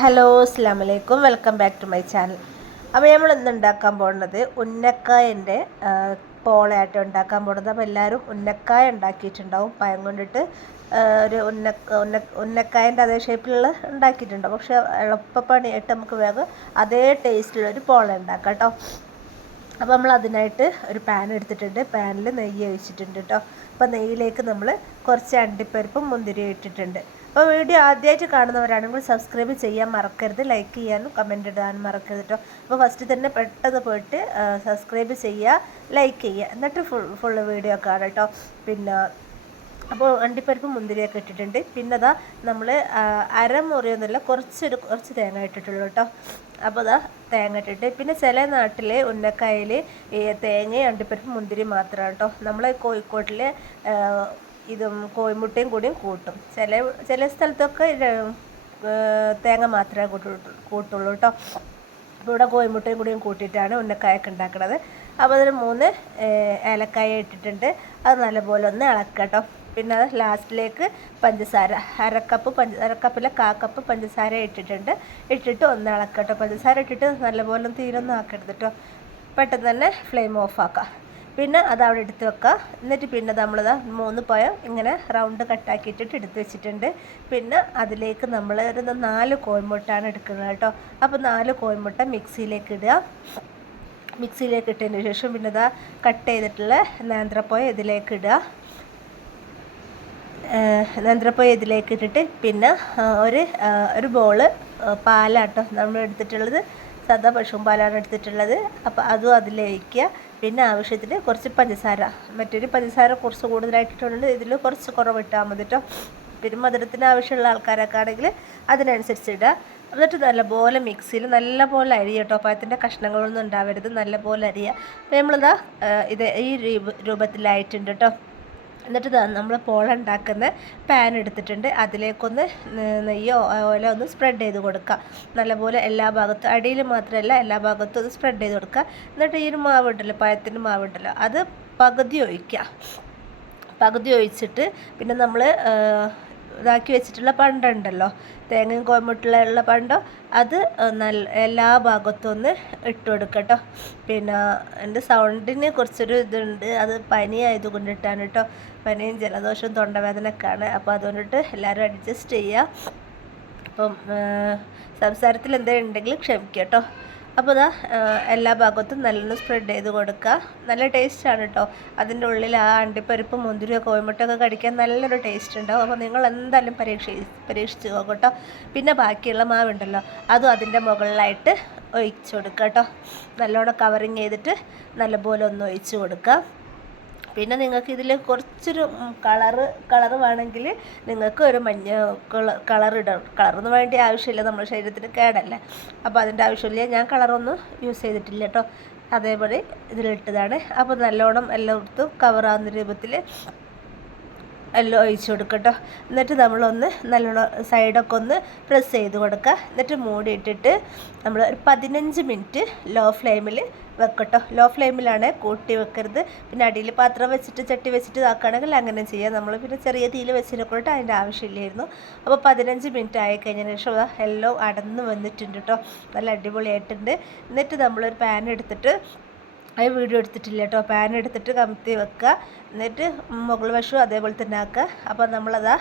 Hello അസ്സലാമു അലൈക്കും, welcome back to my channel. അപ്പോൾ നമ്മൾ ഇന്ന് ഉണ്ടാക്കാൻ പോകുന്നത് ഉന്നക്കായൻ്റെ പോളയായിട്ട് ഉണ്ടാക്കാൻ പോകുന്നത്. അപ്പോൾ എല്ലാവരും ഉന്നക്കായ ഉണ്ടാക്കിയിട്ടുണ്ടാവും, പഴം കൊണ്ടിട്ട് ഒരു ഉന്നക്കായൻ്റെ അതേ ഷേപ്പിലുള്ള ഉണ്ടാക്കിയിട്ടുണ്ടാവും. പക്ഷേ എളുപ്പപ്പണിയായിട്ട് നമുക്ക് വേഗം അതേ ടേസ്റ്റിലൊരു പോള ഉണ്ടാക്കാം കേട്ടോ. അപ്പോൾ നമ്മൾ അതിനായിട്ട് ഒരു പാൻ എടുത്തിട്ടുണ്ട്, പാനിൽ നെയ്യ് ഒഴിച്ചിട്ടുണ്ട് കേട്ടോ. അപ്പോൾ നെയ്യിലേക്ക് നമ്മൾ കുറച്ച് അണ്ടിപ്പരിപ്പും മുന്തിരിയും ഇട്ടിട്ടുണ്ട്. അപ്പോൾ വീഡിയോ ആദ്യമായിട്ട് കാണുന്നവരാണെങ്കിൽ സബ്സ്ക്രൈബ് ചെയ്യാൻ മറക്കരുത്, ലൈക്ക് ചെയ്യാനും കമൻറ്റ് ഇടാനും മറക്കരുത് കേട്ടോ. അപ്പോൾ ഫസ്റ്റ് തന്നെ പെട്ടെന്ന് പോയിട്ട് സബ്സ്ക്രൈബ് ചെയ്യുക, ലൈക്ക് ചെയ്യുക, എന്നിട്ട് ഫുള്ള് വീഡിയോ കാണാം കേട്ടോ. പിന്നെ അപ്പോൾ അണ്ടിപ്പരിപ്പ് മുന്തിരിയൊക്കെ ഇട്ടിട്ടുണ്ട്. പിന്നെ അതാ നമ്മൾ അരമുറിയൊന്നുമില്ല, കുറച്ച് തേങ്ങ ഇട്ടിട്ടുള്ളൂ കേട്ടോ. അപ്പോൾ അതാ തേങ്ങ ഇട്ടിട്ട്, പിന്നെ ചില നാട്ടിൽ ഉന്നക്കായയിൽ ഈ തേങ്ങയും അണ്ടിപ്പരിപ്പ് മുന്തിരി മാത്രമാണ് കേട്ടോ. നമ്മളെ കോഴിക്കോട്ടിൽ ഇതും കോഴിമുട്ടയും കൂടിയും കൂട്ടും. ചില സ്ഥലത്തൊക്കെ തേങ്ങ മാത്രമേ കൂട്ടുള്ളൂ കേട്ടോ. അപ്പോൾ ഇവിടെ കോഴിമുട്ടയും കൂടിയും കൂട്ടിയിട്ടാണ് ഉന്നക്കായൊക്കെ ഉണ്ടാക്കുന്നത്. അപ്പോൾ അതിൽ 3 ഏലക്കായ ഇട്ടിട്ടുണ്ട്. അത് നല്ലപോലെ ഒന്ന് ഇളക്കാം കേട്ടോ. പിന്നെ അത് ലാസ്റ്റിലേക്ക് പഞ്ചസാര അരക്കപ്പിലെ 1/4 കപ്പ് പഞ്ചസാര ഇട്ടിട്ട് ഒന്ന് ഇളക്കാം കേട്ടോ. പഞ്ചസാര ഇട്ടിട്ട് നല്ലപോലെ തീരൊന്നും ആക്കരുത് കേട്ടോ. പെട്ടെന്ന് തന്നെ ഫ്ലെയിം ഓഫ് ആക്കാം. പിന്നെ അത് അവിടെ എടുത്ത് വെക്കുക. എന്നിട്ട് പിന്നെ നമ്മളിതാ 3 പഴം ഇങ്ങനെ റൗണ്ട് കട്ടാക്കിയിട്ടിട്ട് എടുത്ത് വെച്ചിട്ടുണ്ട്. പിന്നെ അതിലേക്ക് നമ്മൾ ഒരു 4 കോഴിമുട്ടയാണ് എടുക്കുന്നത് കേട്ടോ. അപ്പോൾ 4 കോഴിമുട്ട മിക്സിയിലേക്ക് ഇടുക. മിക്സിയിലേക്ക് ഇട്ടതിന് ശേഷം പിന്നെ ഇതാ കട്ട് ചെയ്തിട്ടുള്ള നേന്ത്രപ്പഴം ഇതിലേക്ക് ഇടുക. നേന്ത്രപ്പഴം ഇതിലേക്ക് ഇട്ടിട്ട് പിന്നെ ഒരു ബോള് പാലാട്ടോ നമ്മൾ എടുത്തിട്ടുള്ളത്, സാധാ പശുവും പാലാണ് എടുത്തിട്ടുള്ളത്. അപ്പോൾ അതും അതിലേക്ക്. പിന്നെ ആവശ്യത്തിന് കുറച്ച് പഞ്ചസാര, മറ്റൊരു പഞ്ചസാര കുറച്ച് കൂടുതലായിട്ടിട്ടുണ്ട്, ഇതിൽ കുറച്ച് കുറവിട്ടാൽ മതി കേട്ടോ. പിന്നെ മധുരത്തിന് ആവശ്യമുള്ള ആൾക്കാരൊക്കെ ആണെങ്കിൽ അതിനനുസരിച്ച് ഇടുക. എന്നിട്ട് നല്ലപോലെ മിക്സിയിൽ നല്ലപോലെ അരിയുക കേട്ടോ. പഴത്തിൻ്റെ കഷ്ണങ്ങളൊന്നും ഉണ്ടാവരുത്, നല്ലപോലെ അരിയുക. അപ്പോൾ നമ്മളിതാ ഇത് ഈ രൂപത്തിലായിട്ടുണ്ട് കേട്ടോ. എന്നിട്ട് നമ്മൾ പോള ഉണ്ടാക്കുന്ന പാൻ എടുത്തിട്ടുണ്ട്, അതിലേക്കൊന്ന് നെയ്യോ ഓയിലോ ഒന്ന് സ്പ്രെഡ് ചെയ്ത് കൊടുക്കുക. നല്ലപോലെ എല്ലാ ഭാഗത്തും, അടിയിൽ മാത്രമല്ല എല്ലാ ഭാഗത്തും ഒന്ന് സ്പ്രെഡ് ചെയ്ത് കൊടുക്കുക. എന്നിട്ട് ഈ ഒരു മാവുണ്ടല്ലോ, പഴത്തിൻ്റെ മാവുണ്ടല്ലോ, അത് പകുതി ഒഴിച്ചിട്ട് പിന്നെ നമ്മൾ ഇതാക്കി വെച്ചിട്ടുള്ള പണ്ടുണ്ടല്ലോ, തേങ്ങയും കോയമുട്ടുള്ള പണ്ടോ, അത് എല്ലാ ഭാഗത്തും ഒന്ന് ഇട്ട് കൊടുക്കുക കേട്ടോ. പിന്നെ എൻ്റെ സൗണ്ടിന് കുറച്ചൊരു ഇതുണ്ട്, അത് പനി ആയതുകൊണ്ടിട്ടാണ് കേട്ടോ. പനിയും ജലദോഷവും തൊണ്ടവേദനയൊക്കെയാണ്. അപ്പോൾ അതുകൊണ്ടിട്ട് എല്ലാവരും അഡ്ജസ്റ്റ് ചെയ്യുക. അപ്പം സംസാരത്തിൽ എന്തെങ്കിലും ഉണ്ടെങ്കിൽ ക്ഷമിക്കുക കേട്ടോ. അപ്പോൾ ഇതാ എല്ലാ ഭാഗത്തും നല്ലോണം സ്പ്രെഡ് ചെയ്ത് കൊടുക്കുക. നല്ല ടേസ്റ്റാണ് കേട്ടോ. അതിൻ്റെ ഉള്ളിൽ ആ അണ്ടിപ്പരിപ്പ് മുന്തിരിയോ കോഴിമുട്ടയൊക്കെ കടിക്കാൻ നല്ലൊരു ടേസ്റ്റ് ഉണ്ടാവും. അപ്പോൾ നിങ്ങൾ എന്തായാലും പരീക്ഷിച്ച് നോക്കും കേട്ടോ. പിന്നെ ബാക്കിയുള്ള മാവുണ്ടല്ലോ, അതും അതിൻ്റെ മുകളിലായിട്ട് ഒഴിച്ച് കൊടുക്കുക കേട്ടോ. നല്ലോണം കവറിങ് ചെയ്തിട്ട് നല്ലപോലെ ഒന്ന് ഒഴിച്ച് കൊടുക്കുക. പിന്നെ നിങ്ങൾക്ക് ഇതിൽ കുറച്ചൊരു കളറ് വേണമെങ്കിൽ നിങ്ങൾക്ക് ഒരു മഞ്ഞ കളറിടണം. കളറൊന്നും വേണ്ട ആവശ്യമില്ല, നമ്മുടെ ശരീരത്തിന് കേടല്ലേ. അപ്പോൾ അതിൻ്റെ ആവശ്യമില്ല. ഞാൻ കളറൊന്നും യൂസ് ചെയ്തിട്ടില്ല കേട്ടോ. അതേപോലെ ഇതിലിട്ടതാണ്. അപ്പോൾ നല്ലോണം എല്ലായിടത്തും കവറാവുന്ന രൂപത്തിൽ എല്ലാം ഒഴിച്ച് കൊടുക്കട്ടോ. എന്നിട്ട് നമ്മളൊന്ന് നല്ലോണം സൈഡൊക്കെ ഒന്ന് പ്രസ് ചെയ്ത് കൊടുക്കുക. എന്നിട്ട് മൂടിയിട്ടിട്ട് നമ്മൾ ഒരു 15 മിനിറ്റ് ലോ ഫ്ലെയിമിൽ വെക്കട്ടോ. ലോ ഫ്ലെയിമിലാണ്, കൂട്ടി വെക്കരുത്. പിന്നെ അടിയിൽ പാത്രം വെച്ചിട്ട് ചട്ടി വെച്ചിട്ട് ഇതാക്കുകയാണെങ്കിൽ അങ്ങനെ ചെയ്യാം. നമ്മൾ പിന്നെ ചെറിയ തീയിൽ വെച്ചിട്ട് അതിൻ്റെ ആവശ്യമില്ലായിരുന്നു. അപ്പോൾ 15 മിനിറ്റ് ആയി കഴിഞ്ഞതിന് ശേഷം എല്ലാം അടന്ന് വന്നിട്ടുണ്ട് കേട്ടോ. നല്ല അടിപൊളിയായിട്ടുണ്ട്. എന്നിട്ട് നമ്മളൊരു പാൻ എടുത്തിട്ട്, അത് വീഡിയോ എടുത്തിട്ടില്ല കേട്ടോ, പാൻ എടുത്തിട്ട് കമത്തി വെക്കുക. എന്നിട്ട് മുകൾ വശവും അതേപോലെ തന്നെ ആക്കുക. അപ്പോൾ നമ്മളതാ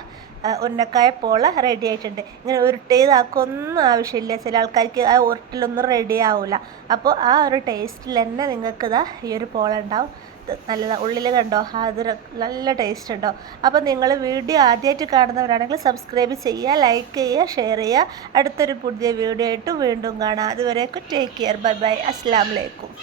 ഉന്നക്കായ പോള റെഡി ആയിട്ടുണ്ട്. ഇങ്ങനെ ഉരുട്ടിയതാക്കൊന്നും ആവശ്യമില്ല. ചില ആൾക്കാർക്ക് ആ ഉരുട്ടിലൊന്നും റെഡി ആവില്ല. അപ്പോൾ ആ ഒരു ടേസ്റ്റിൽ തന്നെ നിങ്ങൾക്ക് ഇതാ ഈ ഒരു പോള ഉണ്ടാവും. നല്ല ഉള്ളിൽ കണ്ടോ, അതൊരു നല്ല ടേസ്റ്റ് ഉണ്ടോ. അപ്പോൾ നിങ്ങൾ വീഡിയോ ആദ്യമായിട്ട് കാണുന്നവരാണെങ്കിൽ സബ്സ്ക്രൈബ് ചെയ്യുക, ലൈക്ക് ചെയ്യുക, ഷെയർ ചെയ്യുക. അടുത്തൊരു പുതിയ വീഡിയോ ആയിട്ട് വീണ്ടും കാണാം. അതുവരേക്കും ടേക്ക് കെയർ, ബൈ ബൈ, അസ്സലാമു അലൈക്കും.